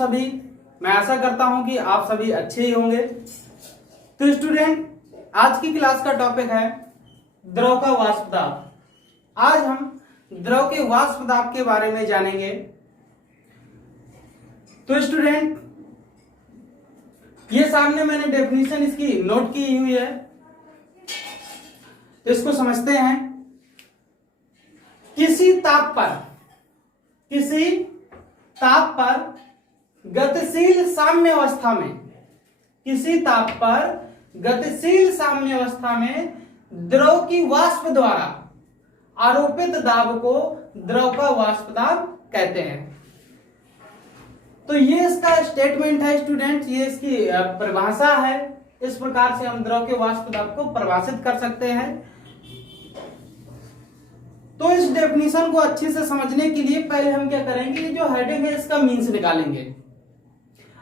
सभी। मैं आशा करता हूं कि आप सभी अच्छे ही होंगे। तो स्टूडेंट, आज की क्लास का टॉपिक है द्रव का वाष्प दाब। आज हम द्रव के वाष्प दाब के बारे में जानेंगे। तो स्टूडेंट, ये सामने मैंने डेफिनेशन इसकी नोट की हुई है, तो इसको समझते हैं। किसी ताप पर गतिशील साम्य अवस्था में, किसी ताप पर गतिशील साम्य अवस्था में द्रव की वाष्प द्वारा आरोपित दाब को द्रव का वाष्प दाब कहते हैं। तो ये इसका स्टेटमेंट है स्टूडेंट, ये इसकी परिभाषा है। इस प्रकार से हम द्रव के वाष्प दाब को परिभाषित कर सकते हैं। तो इस डेफिनेशन को अच्छे से समझने के लिए पहले हम क्या करेंगे, ये जो हेडिंग है इसका मीन्स निकालेंगे।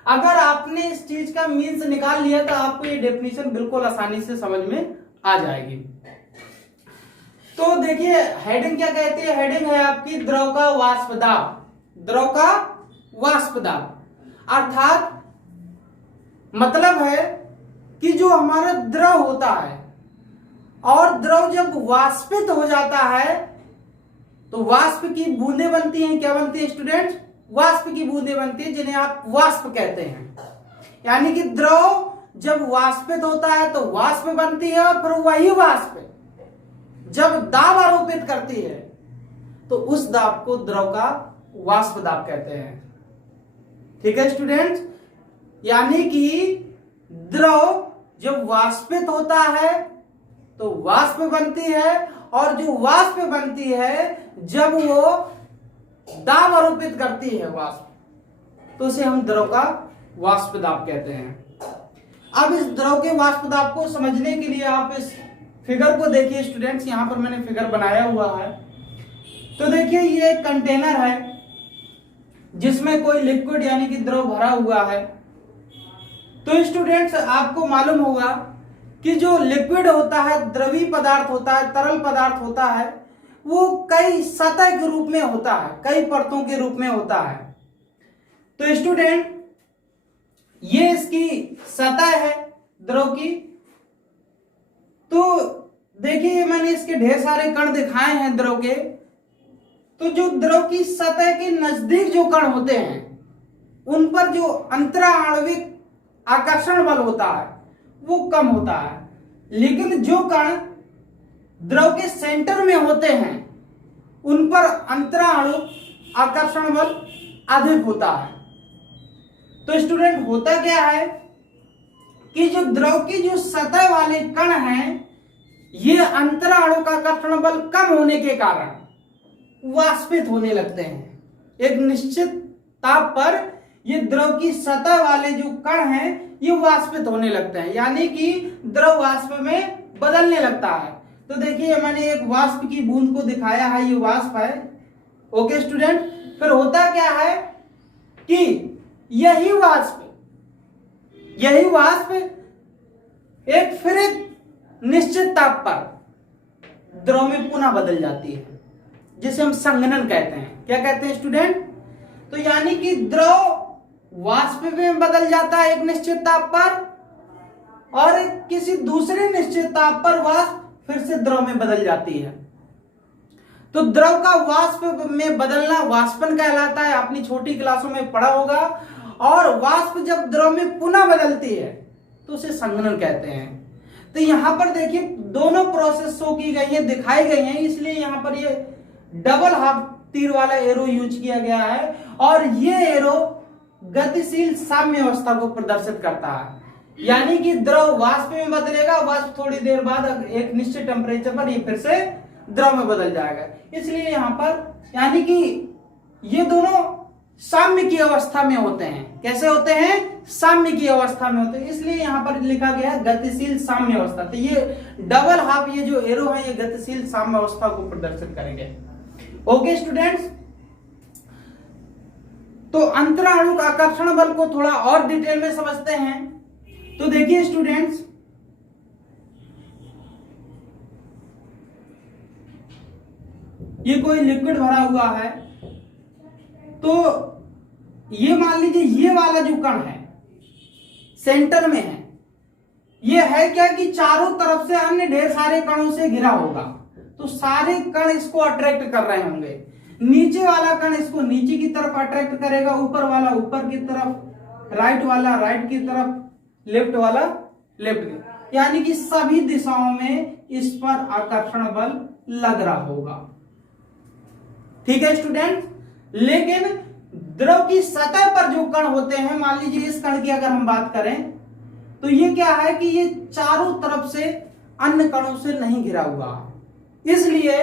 अगर आपने इस चीज का मीन्स निकाल लिया तो आपको ये डेफिनेशन बिल्कुल आसानी से समझ में आ जाएगी। तो देखिए हेडिंग क्या कहती है, हेडिंग है आपकी द्रव का वाष्प दाब। द्रव का वाष्प दाब अर्थात मतलब है कि जो हमारा द्रव होता है और द्रव जब वाष्पित हो जाता है तो वाष्प की बूंदें बनती हैं। क्या बनती है स्टूडेंट्स? वाष्प की बूंदें बनती है, जिन्हें आप वाष्प कहते हैं। यानी कि द्रव जब वाष्पित होता है तो वाष्प बनती है, और फिर वही वाष्प जब दाब आरोपित करती है तो उस दाब को द्रव का वाष्प दाब कहते हैं। ठीक है स्टूडेंट्स, यानी कि द्रव जब वाष्पित होता है तो वाष्प बनती है, और जो वाष्प बनती है जब वो दाब आरोपित करती है वाष्प, तो उसे हम द्रव का वाष्प दाब कहते हैं। अब इस द्रव के वाष्प दाब को समझने के लिए आप इस फिगर को देखिए स्टूडेंट्स। यहां पर मैंने फिगर बनाया हुआ है। तो देखिए ये एक कंटेनर है जिसमें कोई लिक्विड यानी कि द्रव भरा हुआ है। तो स्टूडेंट्स आपको मालूम होगा कि जो लिक्विड होता है, द्रवी पदार्थ होता है, तरल पदार्थ होता है, वो कई सतह के रूप में होता है, कई परतों के रूप में होता है। तो स्टूडेंट ये इसकी सतह है द्रव की। तो देखिए मैंने इसके ढेर सारे कण दिखाए हैं द्रव के। तो जो द्रव की सतह के नजदीक जो कण होते हैं उन पर जो अंतरा आणविक आकर्षण बल होता है वो कम होता है, लेकिन जो कण द्रव के सेंटर में होते हैं उन पर अंतराणु आकर्षण बल अधिक होता है। तो स्टूडेंट होता क्या है कि जो द्रव की जो सतह वाले कण हैं, ये अंतराणु का आकर्षण बल कम होने के कारण वाष्पित होने लगते हैं। एक निश्चित ताप पर ये द्रव की सतह वाले जो कण हैं ये वाष्पित होने लगते हैं, यानी कि द्रव वाष्प में बदलने लगता है। तो देखिए मैंने एक वाष्प की बूंद को दिखाया है, ये वाष्प है। ओके स्टूडेंट, फिर होता क्या है कि यही वाष्प एक निश्चित ताप पर द्रव में पुनः बदल जाती है, जिसे हम संघनन कहते हैं। क्या कहते हैं स्टूडेंट? तो यानी कि द्रव वाष्प में बदल जाता है एक निश्चित ताप पर, और किसी दूसरे निश्चित ताप पर वाष्प फिर से द्रव में बदल जाती है। तो द्रव का वाष्प में बदलना वाष्पन कहलाता है, अपनी छोटी क्लासों में पढ़ा होगा। और वाष्प जब द्रव में पुनः बदलती है तो उसे संघनन कहते हैं। तो यहां पर देखिए दोनों प्रोसेस शो की गई है, दिखाई गई है, इसलिए यहां पर ये डबल हाफ तीर वाला एरो यूज किया गया है, और ये एरो गतिशील साम्य अवस्था को प्रदर्शित करता है। यानी कि द्रव वाष्प में बदलेगा, वाष्प थोड़ी देर बाद एक निश्चित टेम्परेचर पर ये फिर से द्रव में बदल जाएगा। इसलिए यहां पर यानी कि ये दोनों साम्य की अवस्था में होते हैं। कैसे होते हैं? साम्य की अवस्था में होते हैं, इसलिए यहां पर लिखा गया है गतिशील साम्य अवस्था। तो ये डबल हाफ ये जो एरो है ये गतिशील साम्य अवस्था को प्रदर्शित करेंगे। ओके स्टूडेंट्स, तो अंतराणु का आकर्षण बल को थोड़ा और डिटेल में समझते हैं। तो देखिए स्टूडेंट्स, ये कोई लिक्विड भरा हुआ है, तो ये मान लीजिए ये वाला जो कण है सेंटर में है, ये है क्या कि चारों तरफ से अन्य ढेर सारे कणों से घिरा होगा, तो सारे कण इसको अट्रैक्ट कर रहे होंगे। नीचे वाला कण इसको नीचे की तरफ अट्रैक्ट करेगा, ऊपर वाला ऊपर की तरफ, राइट वाला राइट की तरफ, लेफ्ट वाला लेफ्ट की, यानी कि सभी दिशाओं में इस पर आकर्षण बल लग रहा होगा। ठीक है स्टूडेंट। लेकिन द्रव की सतह पर जो कण होते हैं, मान लीजिए इस कण की अगर हम बात करें तो ये क्या है कि ये चारों तरफ से अन्य कणों से नहीं घिरा हुआ, इसलिए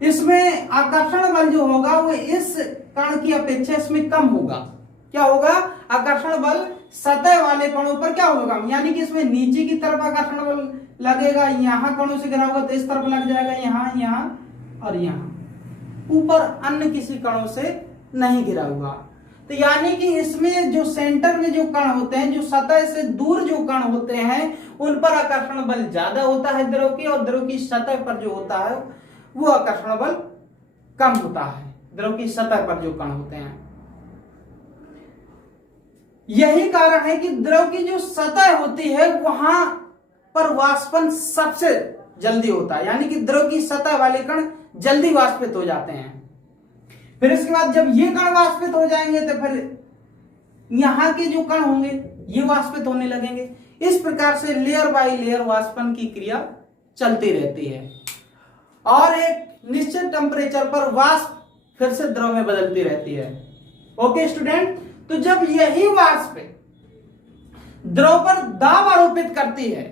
इसमें आकर्षण बल जो होगा वो इस कण की अपेक्षा इसमें कम होगा। क्या होगा? आकर्षण बल सतह वाले कणों पर क्या होगा, यानी कि इसमें नीचे की तरफ आकर्षण बल लगेगा, यहां कणों से घिरा होगा तो इस तरफ लग जाएगा, यहां यहां और यहां, ऊपर अन्य किसी कणों से नहीं घिरा हुआ। तो यानी कि इसमें जो सेंटर में जो कण होते हैं, जो सतह से दूर जो कण होते हैं, उन पर आकर्षण बल ज्यादा होता है द्रव की, और द्रव की सतह पर जो होता है वो आकर्षण बल कम होता है, द्रव की सतह पर जो कण होते हैं। यही कारण है कि द्रव की जो सतह होती है वहां पर वाष्पन सबसे जल्दी होता है, यानी कि द्रव की सतह वाले कण जल्दी वाष्पित हो जाते हैं। फिर इसके बाद जब ये कण वाष्पित हो जाएंगे तो फिर यहां के जो कण होंगे ये वाष्पित होने लगेंगे। इस प्रकार से लेयर बाय लेयर वाष्पन की क्रिया चलती रहती है और एक निश्चित टेम्परेचर पर वाष्प फिर से द्रव में बदलती रहती है। Okay student. तो जब यही वाष्प द्रव पर दाब आरोपित करती है,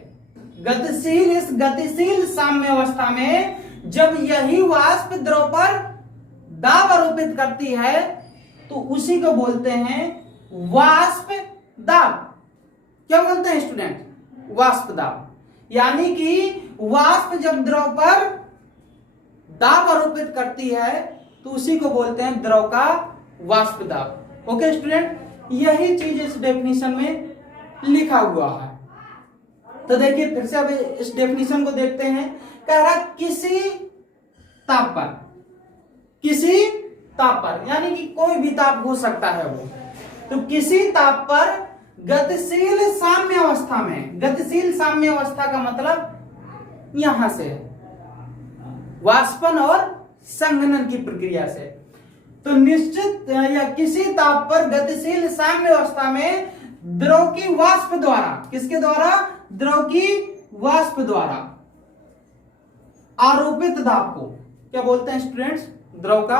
इस गतिशील साम्य अवस्था में जब यही वाष्प द्रव पर दाब आरोपित करती है तो उसी को बोलते हैं वाष्प दाब। क्या बोलते हैं स्टूडेंट? वाष्प दाब। यानी कि वाष्प जब द्रव पर दाब आरोपित करती है तो उसी को बोलते हैं द्रव का वाष्प दाब। ओके स्टूडेंट, यही चीज इस डेफिनेशन में लिखा हुआ है। तो देखिए फिर से अब इस डेफिनेशन को देखते हैं। कह रहा किसी ताप पर यानी कि कोई भी ताप हो सकता है वो, तो किसी ताप पर गतिशील साम्य अवस्था में, गतिशील साम्य अवस्था का मतलब यहां से वाष्पन और संघनन की प्रक्रिया से, तो निश्चित या किसी ताप पर गतिशील साम्य अवस्था में द्रव की वाष्प द्वारा, किसके द्वारा? द्रव की वाष्प द्वारा आरोपित दाब को क्या बोलते हैं स्टूडेंट्स? द्रव का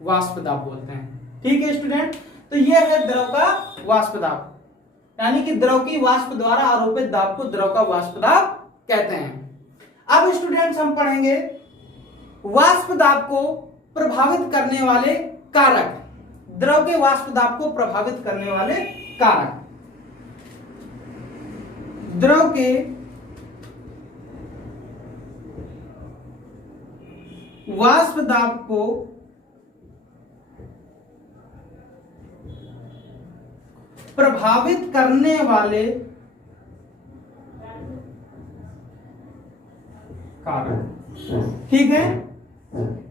वाष्प दाब बोलते हैं। ठीक है स्टूडेंट। तो यह है द्रव का वाष्प दाब, यानी कि द्रव की वाष्प द्वारा आरोपित दाब को द्रव का वाष्प दाब कहते हैं। अब स्टूडेंट्स हम पढ़ेंगे वाष्प दाब को प्रभावित करने वाले कारक, द्रव के वाष्प दाब को प्रभावित करने वाले कारक। द्रव के वाष्प दाब को प्रभावित करने वाले कारक। ठीक है,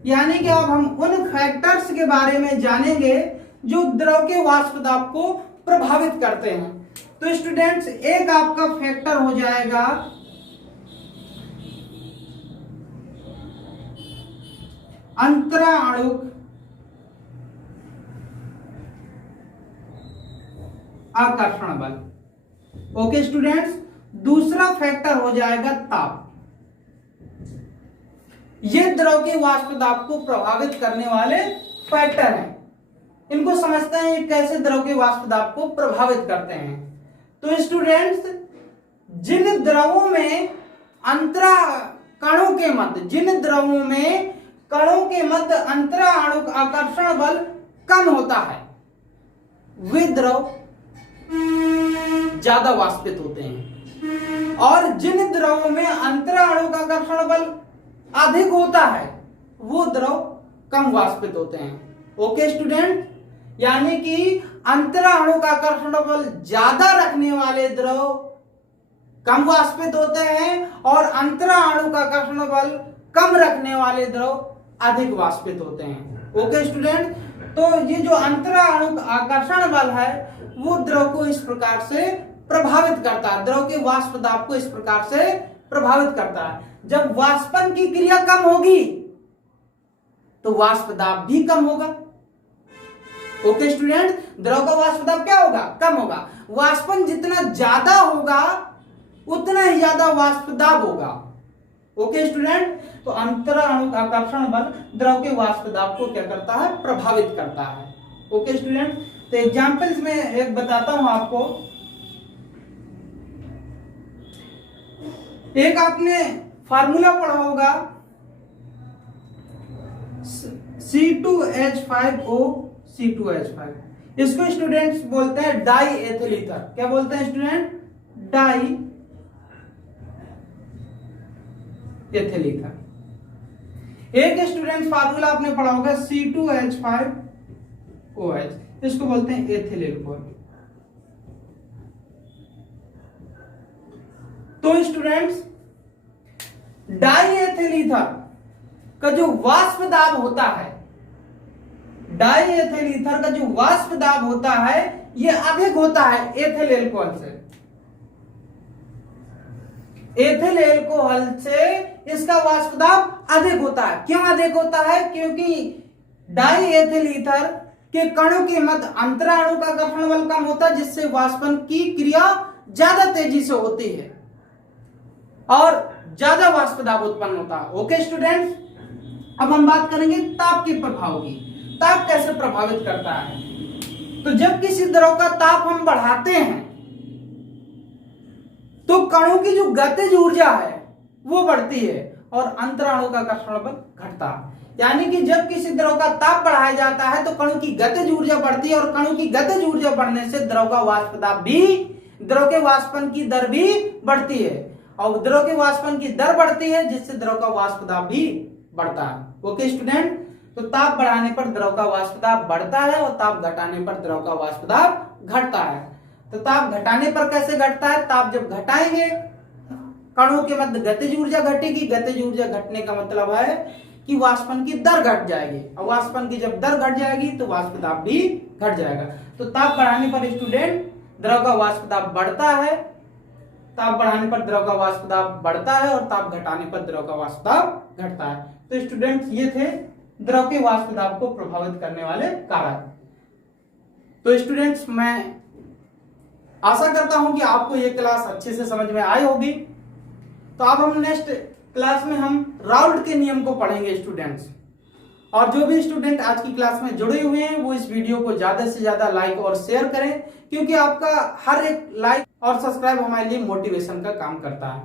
यानी कि अब हम उन फैक्टर्स के बारे में जानेंगे जो द्रव के वाष्प दाब को प्रभावित करते हैं। तो स्टूडेंट्स एक आपका फैक्टर हो जाएगा अंतराणुक आकर्षण बल। Okay students. दूसरा फैक्टर हो जाएगा ताप। ये द्रव के वाष्प दाब को प्रभावित करने वाले फैक्टर हैं। इनको समझते हैं ये कैसे द्रव के वाष्प दाब को प्रभावित करते हैं। तो स्टूडेंट्स जिन द्रवों में अंतरा कणों के मध्य, जिन द्रवों में कणों के मध्य अंतराणुक आकर्षण बल कम होता है वे द्रव ज्यादा वाष्पित होते हैं, और जिन द्रवों में अंतराणुक आकर्षण बल अधिक होता है वो द्रव कम वाष्पित होते हैं। ओके स्टूडेंट, यानी कि अंतराणुक आकर्षण बल ज्यादा रखने वाले द्रव कम वाष्पित होते हैं और अंतराणुक आकर्षण बल कम रखने वाले द्रव अधिक वाष्पित होते हैं। ओके स्टूडेंट, तो ये जो अंतराणु आकर्षण बल है वो द्रव को इस प्रकार से प्रभावित करता है, द्रव के वाष्प दाब को इस प्रकार से प्रभावित करता है। जब वाष्पन की क्रिया कम होगी तो वाष्प दाब भी कम होगा। ओके स्टूडेंट, द्रव का वाष्प दाब क्या होगा? कम होगा। वाष्पन जितना ज्यादा होगा उतना ही ज्यादा वाष्प दाब होगा। ओके स्टूडेंट, तो अंतराणु आकर्षण बल द्रव के वाष्प दाब को क्या करता है? प्रभावित करता है। ओके स्टूडेंट, तो एग्जांपल्स में एक बताता हूं आपको। एक आपने फार्मूला पढ़ा होगा C2H5O C2H5, इसको स्टूडेंट्स बोलते हैं डाई एथिल ईथर। क्या बोलते हैं स्टूडेंट? Die ethyl ether. एक स्टूडेंट फार्मूला आपने पढ़ा होगा C2H5OH, इसको बोलते हैं एथिल एल्कोहल। तो स्टूडेंट्स, डाई एथिल ईथर का जो वाष्प दाब होता है, डाई एथिल ईथर का जो वाष्प दाब होता है ये अधिक होता है एथिल एल्कोहल से। एथिल एल्कोहल से इसका वाष्प दाब अधिक होता है। क्यों अधिक होता है? क्योंकि डाई एथिल ईथर के कणों के मध्य अंतराणु का आकर्षण बल कम होता है, जिससे वाष्पन की क्रिया ज्यादा तेजी से होती है और ज्यादा वाष्प दाब उत्पन्न होता है। ओके स्टूडेंट्स, अब हम बात करेंगे ताप के प्रभाव की। ताप कैसे प्रभावित करता है? तो जब किसी द्रव का ताप हम बढ़ाते हैं तो कणों की जो गतिज ऊर्जा है वो बढ़ती है और अंतराणु का आकर्षण बल घटता है। यानी कि जब किसी द्रव का ताप बढ़ाया जाता है तो कणों की गतिज ऊर्जा बढ़ती है और कणों की गतिज ऊर्जा बढ़ने से द्रव का वाष्प दाब भी, द्रव के वाष्पन की दर भी बढ़ती है और द्रव के वाष्पन की दर बढ़ती है जिससे द्रव का वाष्प दाब भी बढ़ता है। ओके स्टूडेंट, तो ताप बढ़ाने पर द्रव का वाष्प दाब बढ़ता है और ताप घटाने पर द्रव का वाष्प दाब घटता है। तो ताप घटाने पर कैसे घटता है? ताप जब घटाएंगे कणों के मध्य गतिज ऊर्जा घटेगी। गतिज ऊर्जा घटने का मतलब है कि वाष्पन की दर घट जाएगी और वाष्पन की जब दर घट जाएगी तो वाष्प दाब भी घट जाएगा। तो ताप बढ़ाने पर स्टूडेंट द्रव का वाष्प दाब बढ़ता है, ताप बढ़ाने पर द्रव का वाष्प दाब बढ़ता है और ताप घटाने पर द्रव का वाष्प दाब घटता है। तो स्टूडेंट्स, ये थे द्रव के वाष्प दाब को प्रभावित करने वाले कारक। तो स्टूडेंट्स, मैं आशा करता हूं कि आपको ये क्लास अच्छे से समझ में आई होगी। तो अब हम नेक्स्ट क्लास में हम राउल्ट के नियम को पढ़ेंगे स्टूडेंट्स। और जो भी स्टूडेंट आज की क्लास में जुड़े हुए हैं वो इस वीडियो को ज्यादा से ज्यादा लाइक और शेयर करें, क्योंकि आपका हर एक लाइक और सब्सक्राइब हमारे लिए मोटिवेशन का काम करता है।